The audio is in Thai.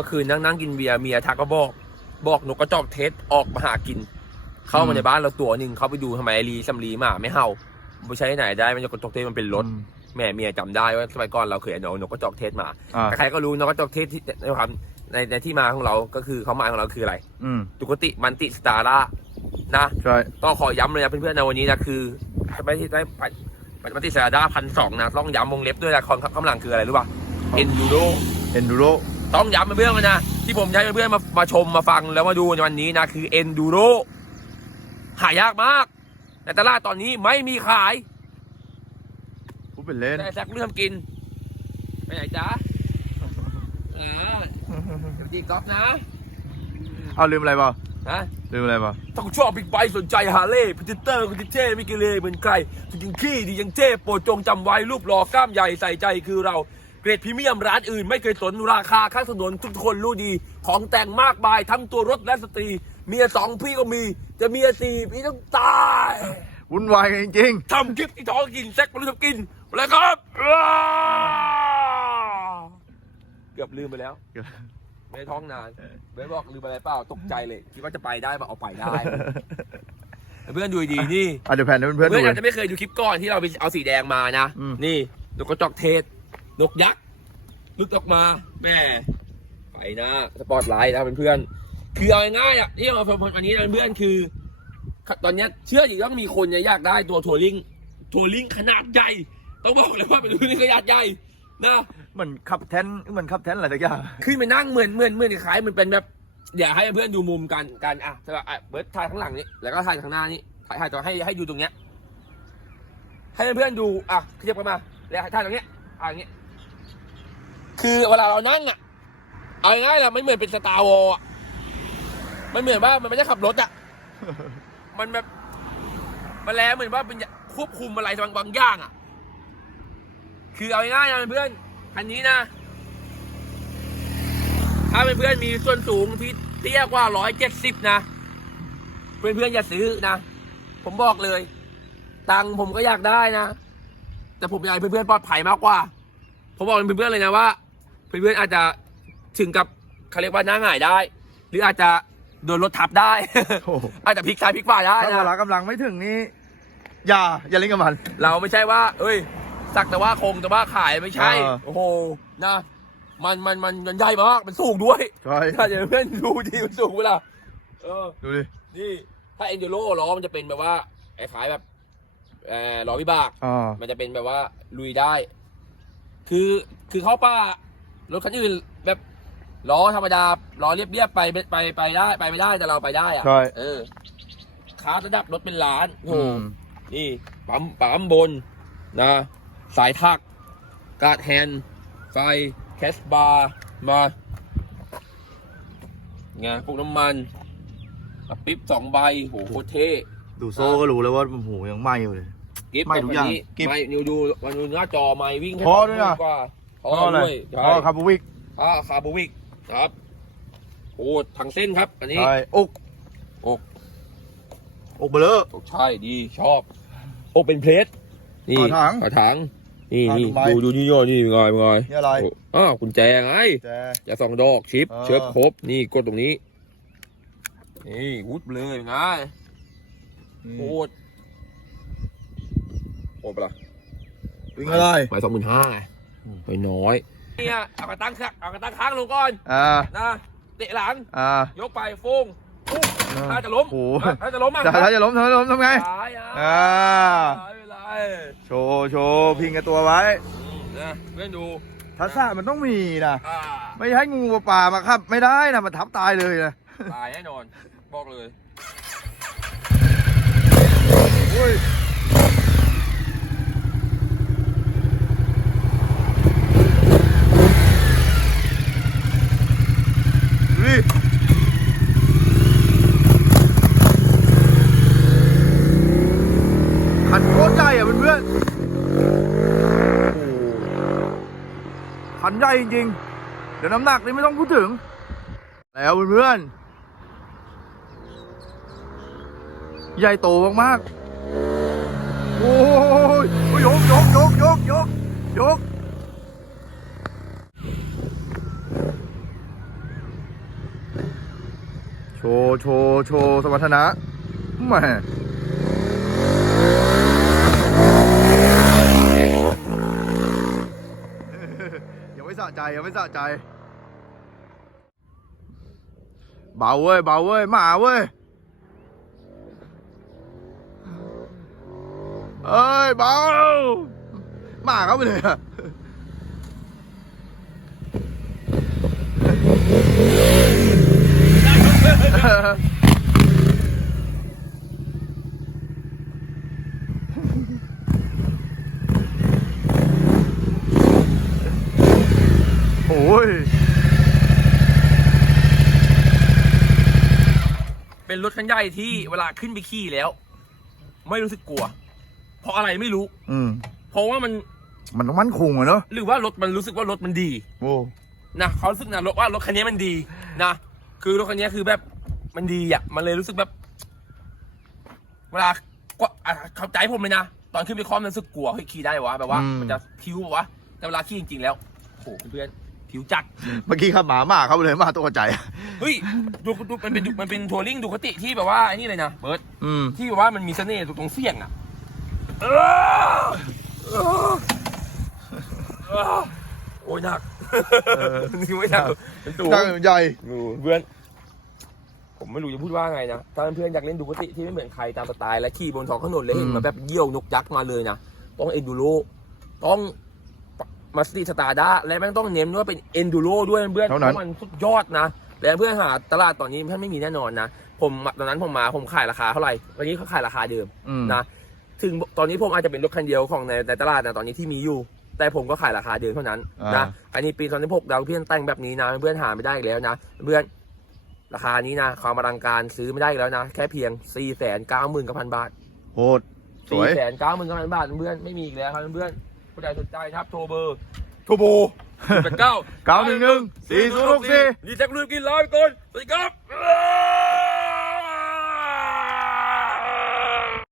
ก็คือนั่งนั่งกินเบียร์เมียทักก็บอกบอกนกกระจอกเทศออกมาหากิน เข้ามาในบ้านเราตัวหนึ่งเข้าไปดูทำไมไอรีสำลีหมาไม่เห่าไม่ใช่ไหนได้มันนกกระจอกเทศมันเป็นรถอืมแม่เมียจำได้ว่าสมัยก่อนเราเคยเอานกกระจอกเทศมาอ่าใครก็รู้นกกระจอกเทศที่นะครับในในที่มาของเราก็คือเขาหมายของเราคืออะไรอืมตุกติมันติสตาร่านะใช่ก็ขอย้ำเลยนะเพื่อนๆในวันนี้นะคือไม่ที่ได้มันติสตาร่าพันสองนะต้องย้ำวงเล็บด้วยนะคอนกำลังคืออะไรรู้ป่ะเอนดูโรเอนดูโร ต้องย้ำเพื่อนๆนะ ที่ผมใช้เพื่อนๆมามาชมมาฟังแล้วมาดูในวันนี้นะ คือเอนดูโรหายากมาก ในตลาดตอนนี้ไม่มีขายพูดเป็นเล่นแต่แซกเริ่มกิน ไปไหนจ๊ะอ่าเดี๋ยวจีกอล์ฟนะ เอาลืมอะไรเปล่าฮะลืมอะไรเปล่าถ้าคุณชอบบิ๊กไบค์สนใจฮาร์เลย์พิจิเตอร์คุณเจ้ไม่เกเรเหมือนใครจริงๆขี้ดียังเจ้โปรดจงจำไว้รูปหล่อกล้ามใหญ่ใส่ใจคือเรา เกรดพรีเมียมร้านอื่น ไม่เคยสนราคาข้างถนนทุกคนรู้ดี ของแต่งมากมายทั้งตัวรถและสตรี เมียสองพี่ก็มี จะเมียสี่พี่ต้องตายวุ่นวายกันจริงทำคลิปที่ท้องกินแซกมารู้ทำกินมาแล้วครับอ้าวเกือบลืมไปแล้ว ๆ ไม่ได้ท้องนานเบสบอกลืมอะไรเปล่าตกใจเลยคิดว่าจะไปได้ป่ะเอาไปได้ เพื่อนดูดีๆนี่อาจจะแผ่นให้เพื่อนๆเพื่ดูอนอาจจะไม่เคยดูคลิปก่อนที่เราไปเอาสีแดงมานะ อืม นี่นกกระจอกเทศ นกยักษ์ลุกออกมาแม่ไปนะสปอตไลท์นะเพื่อนๆคือเอาง่ายๆอะที่เราฟังวันนี้นะเพื่อนๆคือ ตอนเนี้ยเชื่ออยู่ต้องมีคนเนี่ยอยากได้ตัวทัวริงทัวริงขนาดใหญ่ ต้องบอกเลยว่าเป็นทัวริงขนาดใหญ่นะเหมือนขับแทนเหมือนขับแทนอะไรสักอย่างขึ้นไปนั่งเหมือนเหมือนเหมือนคล้ายๆมันเป็นแบบเดี๋ยวให้เพื่อนดูมุมกันกันอะสำหรับอะเบิร์ดถ่ายข้างหลังนี้แล้วก็ถ่ายข้างหน้านี้ถ่ายถ่ายต่อให้ให้ดูตรงเนี้ยให้เพื่อนๆดูอะขยับกันมาแล้วถ่ายตรงเนี้ยอะอย่างเงี้ย คือเวลาเรานั่งอะเอาง่ายๆนะไม่เหมือนเป็นสตาร์วอลอะมันเหมือนว่ามันไม่ได้ขับรถอะ มันแบบมันแล้วเหมือนว่าเป็นควบคุมอะไรบางบางอย่างอะ คือเอาง่ายๆนะเพื่อนคันนี้นะ ถ้าเพื่อนๆมีส่วนสูงที่เตี้ยกว่าร้อยเจ็ดสิบนะ เพื่อนๆอย่าซื้อนะ ผมบอกเลย ตังค์ผมก็อยากได้นะ แต่ผมอยากให้เพื่อนๆปลอดภัยมากกว่า ผมบอกเพื่อนๆเลยนะว่า เพื่อนๆอาจจะถึงกับเขาเรียกว่าหน้าหงายได้ หรืออาจจะโดนรถทับได้ โอ้โห อาจจะพลิกซ้ายพลิกขวาได้ถ้านะเวลากำลังไม่ถึงนี่อย่าอย่าเล่นกับมัน เราไม่ใช่ว่า เอ้ย สักแต่ว่าคงแต่ว่าขายไม่ใช่ เออ โอ้โห นะ มันมันมันมันใหญ่มาก มันสูงด้วยใช่ถ้าเดี๋ยวเพื่อนดูดีมันสูงเวลาเออ ดูดินี่ ถ้าเอ็นดูโรล้อมันจะเป็นแบบว่าคล้ายๆแบบเอ่อล้อวิบาก อ่ามันจะเป็นแบบว่าลุยได้ คือคือเข้าป่า รถคันอื่นแบบล้อธรรมดาล้อเรียบๆไปไปไปไปได้ไปไม่ได้แต่เราไปได้อะใช่ เออคาร์ระดับรถเป็นล้านโอ้โหอืมนี่ปั๊มปั๊มบนนะ สายทัก การ์ดแฮนด์ไฟแคสบาร์มาไงพวกน้ำมันอะปิ๊บสองใบโหโคตรเท่ ดูโซ่ก็รู้แล้วว่าโอ้โหยังไหม้อยู่เลย กิฟไม่ทุกอย่างนี้กิ๊บ ไม่ดูดูวันดูหน้าจอไม่วิ่งแค่พอสงด้วยนะ กว่า พอเพราะอะไรด้วยเพใช่ราะคาร์บูวิกอ่าคาร์บูวิกครับโอ้ทางเส้นครับ อันนี้ ใช่อกอก อกเบลอ ใช่ดีชอบอกเป็นเพลทนี่ฝาถังฝาถังนี่ฝานี่ถุงใบดูดูนี่ย่อนี่เป็นไงเป็นไงนี่อะไรโอ้อ้าวกุญแจไงแจ จะสองดอกชิป เออ เชิบครบ นี่กดตรงนี้ นี่วุดเลยไงโคตรโคตรปะล่ะวิ่งอะไรหมายสองหมื่นห้าไงอืมไป น้อยเนี่ยเอากระตั้งข้างเอากระตั้งค้างลงก่อนอ่านะเตะหลังอ่ายกไปฟุ้งฟุ้งถ้าจะล้มโอ้โหถ้าจะล้มอะจะถ้าจะล้มทำไมล้มทำไงตายอะอ่าไม่เป็นไรโชว์โชว์พิงกับตัวไว้อืมนะเพื่อนดูทักษะมันต้องมีนะอ่าไม่ให้งูป่ามาครับ ไม่ได้นะมันทับตายเลยนะตายแน่นอนบอกเลยโอ้ยดูดิคันโคตรใหญ่อะเพื่อนๆ คันใหญ่จริงๆ เดี๋ยวน้ำหนักนี่ไม่ต้องพูดถึง แล้วเพื่อนๆ ใหญ่โตมากๆ โอ้ยโอ้ยยกยกยกยกยกยกโชว์โชว์โชว์สมรรถนะแหม่ ยังไม่สะใจยังไม่สะใจเบาเว้ยเบาเว้ยหมาเว้ย เอ้ยเบาหมาเข้าไปเลยอะ โอ้ย เป็นร ถคันใหญ่ที่เวลาขึ้นไปขี่แล้ว ไม่รู้สึกกลัว เพราะอะไรไม่รู้ อืม เพราะว่ามันมันต้องมั่นคงอะเนอะหรือว่ารถมันรู้สึกว่ารถมันดีโอ้นะเขารู้สึกนะรถว่ารถคันนี้มันดีนะคือรถคันนี้คือแบบมันดีอะมันเลยรู้สึกแบบ เวลาก็อะเข้าใจผมเลยนะตอนขึ้นไปคอมมันรู้สึกกลัวเฮ้ยขี่ได้วะแบบว่า มันจะพิ้วปะวะแต่เวลาขี่จริงๆแล้วโหเพื่อนๆ ผิวจัดเมื่อกี้ขับหมาหมาเข้าไปเลยหมาตัวใจ เฮ้ยดูดูมันเป็นมันเป็นทัวริงดูคติที่แบบว่าไอ้นี่เลยนะเบิร์ดอืมที่แบบว่ามันมีเสน่ห์ตรงเสียงอะเออเออเออโอ้ยหนักนี่ไม่หนักเป็นตัวนั่งใหญ่ดูเพื่อน ผมไม่รู้จะพูดว่าไงนะ ถ้าเพื่อนอยากเล่นดูคติที่ไม่เหมือนใครตามสไตล์และขี่บนท้องถนนเลยเห็นอืมมาแบบเยี่ยวนกยักษ์มาเลยนะ ต้องเอนดูโรต้อง มาสตีสตาร์ด้าและแม่งต้องเน้นว่าเป็นเอนดูโรด้วยเพื่อนเพราะมันสุดยอดนะ และเพื่อนหาตลาดตอนนี้ท่านไม่มีแน่นอนนะ ผมตอนนั้นผมมาผมขายราคาเท่าไหร่วันนี้เขาขายราคาเดิมอืม นะ ถึงตอนนี้ผมอาจจะเป็นรถคันเดียวของในในตลาดนะตอนนี้ที่มีอยู่ แต่ผมก็ขายราคาเดิมเท่านั้นอ่านะอันนี้ปี2016ดาวเพื่อนแต่งแบบนี้นะเพื่อนหาไม่ได้อีกแล้วนะ เพื่อนราคานี้นะความอลังการซื้อไม่ได้อีกแล้วนะ แค่เพียง 4 9 9 0 0 0 บาท โหดสวย 4 9 9 0 0 0 บาทเพื่อนไม่มีอีกแล้วครับเพื่อน ผู้ใดสนใจครับโทรเบอร์โทรโบแปดเก้าเก้าหนึ่งหนึ่งสี่ศูนย์หกสี่ดีแจ็คลูกกินลาไปก่อนสวัสดีครับ